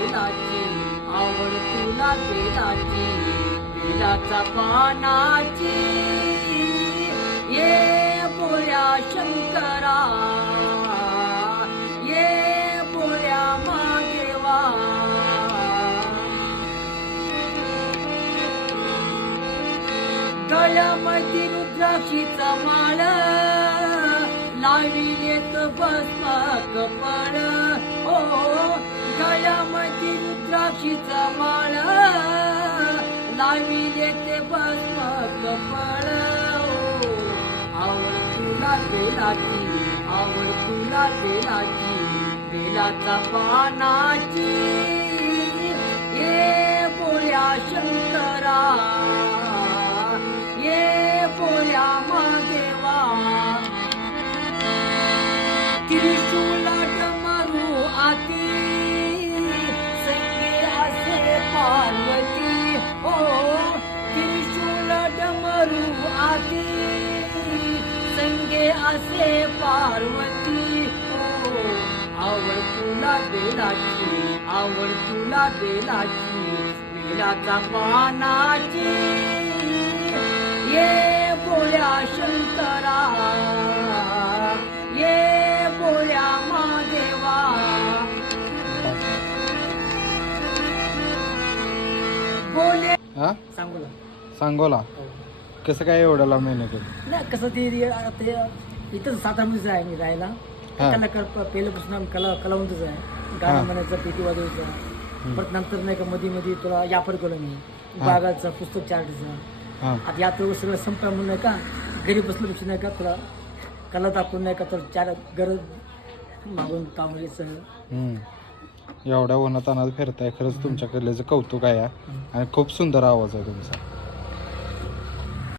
बेलाची आवड तुला बेलाची बेलाचा पानाची ये बोल्या शंकरा ये बोल्या महादेवा गळ्यामध्ये रुद्राक्षीचा माळ लाविलेत भस्म कपाळ ओ गळ्यामध्ये रुद्राक्षीचा माळ लाविलेत भस्म कपाळ आवड तुला बेलाची आवड तुला बेलाची बेलाचा पानाची ये बोल्या शंकरा ये बोल्या महादेवा त्रिशूल डमरू आती संगे असे पार्वती ओ त्रिशूल डमरू आती संगे असे पार्वती ओ आवड तुला बेलाची आवड तुला बेलाची बेलाचा पानाची ये बोल्या शंकरा ये बोल्या महादेवा बोले हा सांगूला सांगोला कसं काय एवढ्याला मेहनत आहे? नाही कसं ते इथं सातारामध्येच आहे मी राहायला हा. कलाकार पहिल्यापासून आम्ही कलावंतच आहे गाणं म्हणायचं पेटी वाजवायचं परत नंतर नाही का मध्ये मध्ये तुला यापर केलं मी बागाचा पुस्तक चार्टचा हा आता यात सगळं संपलं म्हणून नाही का घरी बसल्यापासून नाही का तुला कला दाखवून नाही का तर चार गरज मागून काम सगळं एवढ्या उन्हात अनाथ फिरताय खरंच तुमच्या कलेचं कौतुक आहे हा. आणि खूप सुंदर आवाज आहे तुमचा.